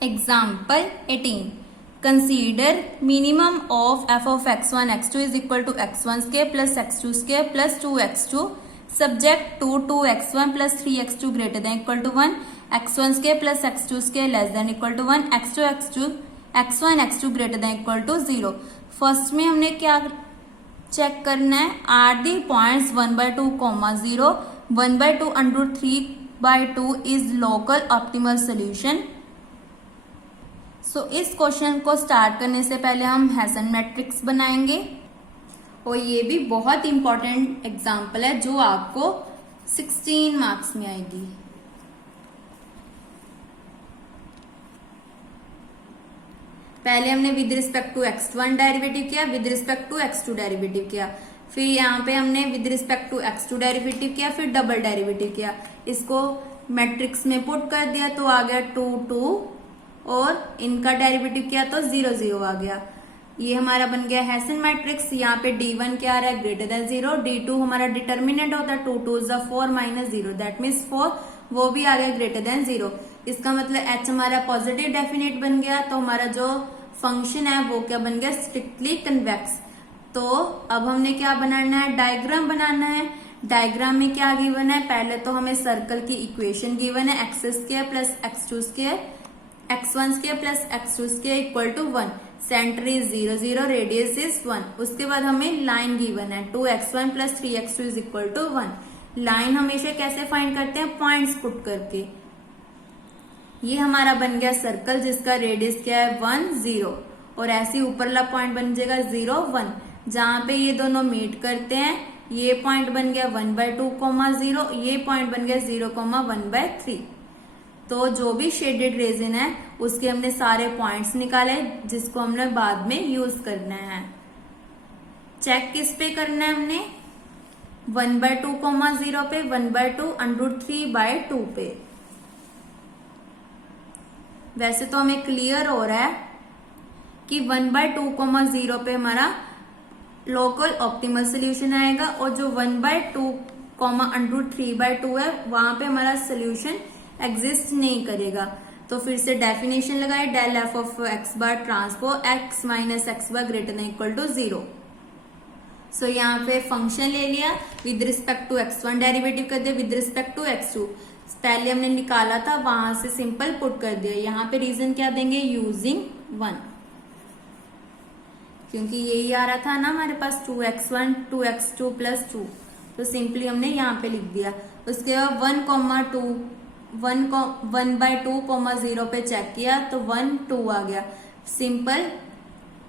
Example 18. Consider minimum of f of x1 x2 is equal to x1 square plus x2 square plus 2x2 subject to 2x1 plus 3x2 greater than equal to 1, x1 square plus x2 square less than equal to 1, x1 x2 greater than equal to 0. First में हमने क्या check करना है, are the points 1/2, 0, 1/2 under 3/2 is local optimal solution. So इस question को start करने से पहले हम हेसन मैट्रिक्स बनाएंगे और ये भी बहुत इंपॉर्टेंट एग्जाम्पल है जो आपको 16 मार्क्स में आएगी. पहले हमने with respect to x1 derivative किया, with respect to x2 derivative किया, फिर यहाँ पे हमने with respect to x2 derivative किया, फिर डबल डेरिवेटिव किया, इसको मैट्रिक्स में पुट कर दिया तो आ गया 2 2 और इनका डेरिवेटिव किया तो 0 0 आ गया. ये हमारा बन गया हेसन मैट्रिक्स. यहाँ पे D1 क्या आ रहा है, ग्रेटर देन 0, D2 हमारा डिटर्मिनेंट होता है 2 2 4 माइनस 0 दैट मीन्स 4, वो भी आ गया ग्रेटर देन 0. इसका मतलब H हमारा पॉजिटिव डेफिनेट बन गया, तो हमारा जो फंक्शन है वो क्या बन गया, स्ट्रिक्टली कन्वेक्स. तो अब हमने क्या बनाना है, डायग्राम बनाना है. डायग्राम में क्या गिवन है, पहले तो हमें सर्कल की इक्वेशन गिवन है, x square plus x2 square, x1 square plus x2 square equal to 1, centre is 0 0, radius is 1. उसके बाद हमें लाइन गिवन है 2x1 plus 3x2 is equal to 1. Line हमेशा कैसे फाइंड करते हैं, पॉइंट्स पुट करके. ये हमारा बन गया सर्कल जिसका रेडियस क्या है 1 0, और ऐसे ऊपरला पॉइंट बन जाएगा 0 1, जहां पे ये दोनों मीट करते हैं. ये पॉइंट बन गया 1/2, 0, ये पॉइंट बन गया 0, 1/3. तो जो भी शेडेड रीजन है उसके हमने सारे पॉइंट्स निकाले जिसको हमने बाद में यूज करना है. चेक किस पे करना है हमने, 1/2, 0 पे, 1/2 अंडर 3/2 पे. वैसे तो हमें क्लियर हो रहा है कि 1/2, 0 पे हमारा लोकल ऑप्टिमल सोल्यूशन आएगा, और जो 1/2, अंडर 3/2 है वहां पे हमारा सोल्यूशन एग्जिस्ट नहीं करेगा. तो फिर से डेफिनेशन लगाए, del f of x bar transpose x minus x bar greater than equal to 0. So यहाँ पे फंक्शन ले लिया, with respect to x1 derivative कर दिया, विद रिस्पेक्ट टू x2 पहले हमने निकाला था वहां से सिंपल पुट कर दिया. यहाँ पे रीजन क्या देंगे, यूजिंग 1, क्योंकि यही आ रहा था ना हमारे पास 2x1 2x2 प्लस 2, तो सिंपली हमने यहाँ पे लिख दिया. उसके बाद 1/2, 0 पे चेक किया तो 1 2 आ गया. सिंपल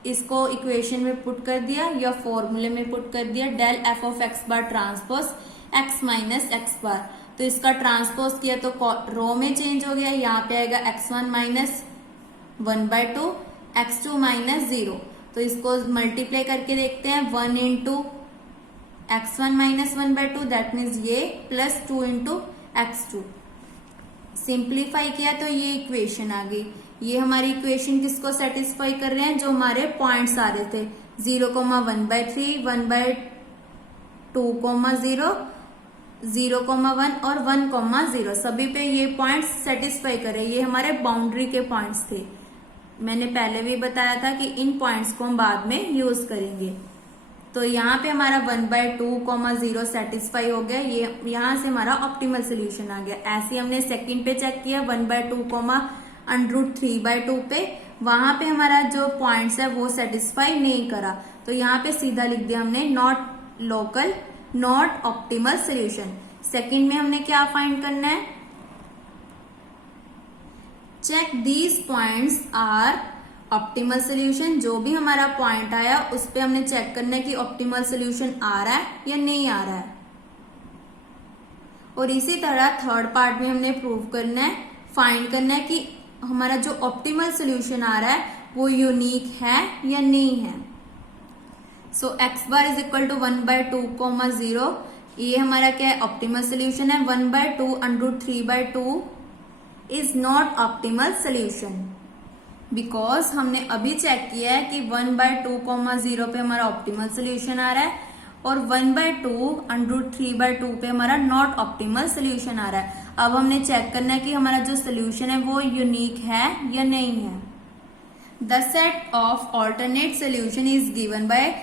इसको इक्वेशन में पुट कर दिया या फॉर्मूले में पुट कर दिया, del f of x bar transpose x minus x bar. तो इसका ट्रांसपोज किया तो रो में चेंज हो गया, यहाँ पे आएगा x1 माइनस 1/2, x2 माइनस 0. तो इसको मल्टीप्लाई करके देखते हैं, 1 into x1 minus 1/2 that means ये, प्लस 2 इंटू x2. सिंप्लीफाई किया तो ये इक्वेशन आ गई. ये हमारी इक्वेशन किसको सेटिस्फाई कर रहे हैं, जो हमारे पॉइंट्स आ रहे थे 0, 1/3, 1/2, 0, 0, 1 और 1, 0 सभी पे ये पॉइंट्स सेटिस्फाई करे. ये हमारे बाउंड्री के पॉइंट्स थे. मैंने पहले भी बताया था कि इन पॉइंट्स को हम बाद में यूज करेंगे. तो यहाँ पे हमारा 1/2, 0 सेटिस्फाई हो गया, ये यहाँ से हमारा ऑप्टिमल सोल्यूशन आ गया. ऐसे हमने सेकंड पे चेक किया 1/2, अंडर 3/2 पे, वहां पे हमारा जो पॉइंट्स है वो सेटिस्फाई नहीं करा, तो यहाँ पे सीधा लिख दिया हमने not local, not optimal solution. Second में हमने क्या फाइंड करना है, check these points are optimal solution. जो भी हमारा पॉइंट आया उस पे हमने चेक करना है कि ऑप्टिमल सोल्यूशन आ रहा है या नहीं आ रहा है. और इसी तरह थर्ड पार्ट में हमने प्रूव करना है, फाइंड करना है कि हमारा जो ऑप्टिमल सोल्यूशन आ रहा है वो यूनिक है या नहीं है. So x bar is equal to 1/2, 0, ये हमारा क्या है, ऑप्टिमल सोल्यूशन है. 1/2 under 3/2 is not optimal solution, because हमने अभी चेक किया है कि 1/2, 0 पे हमारा ऑप्टिमल सोल्यूशन आ रहा है, और 1/2 √3/2 पे हमारा नॉट ऑप्टिमल सोल्यूशन आ रहा है। अब हमने चेक करना है कि हमारा जो सोल्यूशन है वो यूनिक है या नहीं है। The set of alternate solution is given by,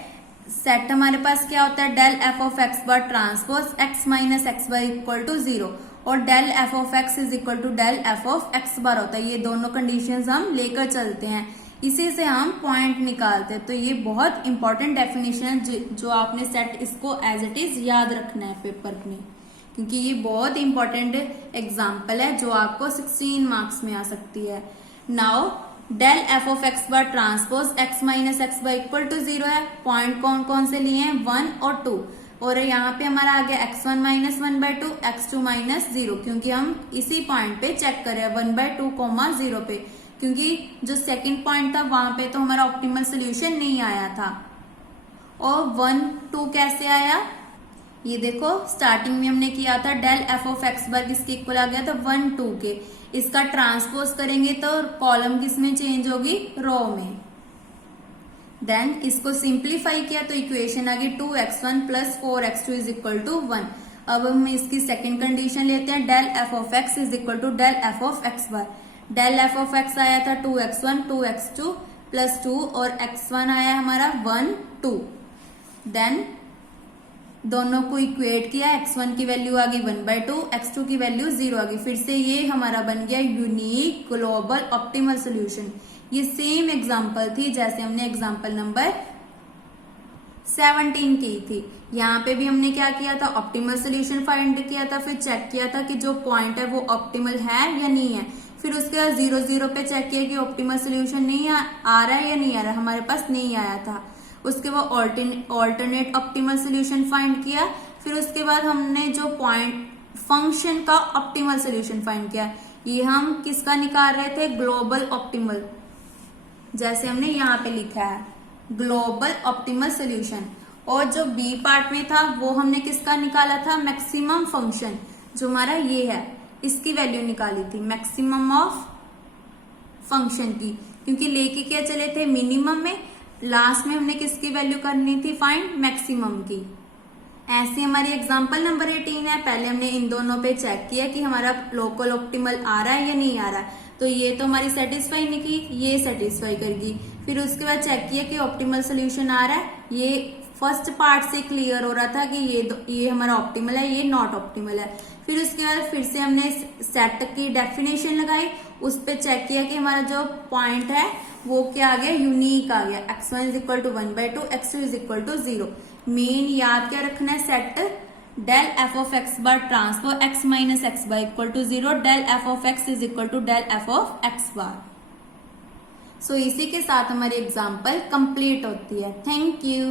set हमारे पास क्या होता है, del f of x bar transpose x minus x bar equal to 0 और del f of x is equal to del f of x bar होता है। ये दोनों कंडीशंस हम लेकर चलते हैं, इसी से हम पॉइंट निकालते हैं। तो ये बहुत इंपॉर्टेंट डेफिनेशन है जो आपने सेट इसको एज इट इज याद रखना है पेपर में, क्योंकि ये बहुत इंपॉर्टेंट एग्जाम्पल है जो आपको 16 मार्क्स में आ सकती है। Now del f of x bar transpose x minus x bar equal to 0 है। पॉइंट कौन कौन से लिए हैं, 1 और 2, और यहाँ पे हमारा आ गया x1 माइनस 1/2 x2 माइनस 0, क्योंकि हम इसी पॉइंट पे चेक कर रहे हैं 1/2, 0 पे, क्योंकि जो सेकंड पॉइंट था वहां पे तो हमारा ऑप्टिमल सोल्यूशन नहीं आया था। और 1, 2 कैसे आया, ये देखो स्टार्टिंग में हमने किया था डेल एफ ऑफ एक्स बार किसके इक्वल आ गया था, 1, 2 के। इसका ट्रांसपोज करेंगे तो कॉलम किस में चेंज होगी, रो में। देन इसको सिंप्लीफाई किया तो इक्वेशन आ गई 2x1 plus 4x2 is equal to 1। अब हम इसकी सेकेंड कंडीशन लेते हैं, del f of x is equal to del f of x bar. Del f of x आया था 2x1 2x2 प्लस 2 और x1 आया हमारा 1, 2। देन दोनों को इक्वेट किया, x1 की वैल्यू आ गई 1/2, x2 की वैल्यू 0 आ गई। फिर से ये हमारा बन गया यूनिक ग्लोबल ऑप्टिमल सोल्यूशन। ये सेम एग्जांपल थी जैसे हमने एग्जांपल नंबर 17 की थी। यहाँ पे भी हमने क्या किया था, ऑप्टिमल सोल्यूशन फाइंड किया था, फिर चेक किया था कि जो पॉइंट है वो ऑप्टिमल है या नहीं है। फिर उसके बाद 0, 0 पे चेक किया कि ऑप्टिमल सोल्यूशन नहीं आ रहा है या नहीं आ रहा है, हमारे पास नहीं आया था। उसके बाद ऑल्टरनेट ऑप्टिमल सोल्यूशन फाइंड किया। फिर उसके बाद हमने जो पॉइंट फंक्शन का ऑप्टिमल सोल्यूशन फाइंड किया, ये हम किसका निकाल रहे थे, ग्लोबल ऑप्टिमल, जैसे हमने यहाँ पे लिखा है ग्लोबल ऑप्टिमल सोल्यूशन। और जो बी पार्ट में था वो हमने किसका निकाला था, मैक्सिमम फंक्शन, जो हमारा ये है, इसकी वैल्यू निकाली थी, मैक्सिमम ऑफ फंक्शन की, क्योंकि लेके क्या चले थे मिनिमम में, लास्ट में हमने किसकी वैल्यू करनी थी फाइंड, मैक्सिमम की। ऐसे हमारी एग्जांपल नंबर 18 है। पहले हमने इन दोनों पे चेक किया कि हमारा लोकल ऑप्टिमल आ रहा है या नहीं आ रहा है, तो ये तो हमारी सेटिस्फाई नहीं की, ये सेटिस्फाई करेगी। फिर उसके बाद चेक किया कि ऑप्टिमल सोल्यूशन आ रहा है, ये फर्स्ट पार्ट से क्लियर हो रहा था कि ये हमारा ऑप्टिमल है, ये नॉट ऑप्टिमल है। फिर उसके बाद फिर से हमने सेट की डेफिनेशन लगाई, उस पर चेक किया कि हमारा जो पॉइंट है वो क्या आ गया, यूनिक आ गया, x1 is equal to 1/2 x2 is equal to 0। Main याद क्या रखना है, set del f of x bar transpose x minus x bar equal to 0, del f of x is equal to del f of x bar. So इसी के साथ हमारी example complete होती है। Thank you.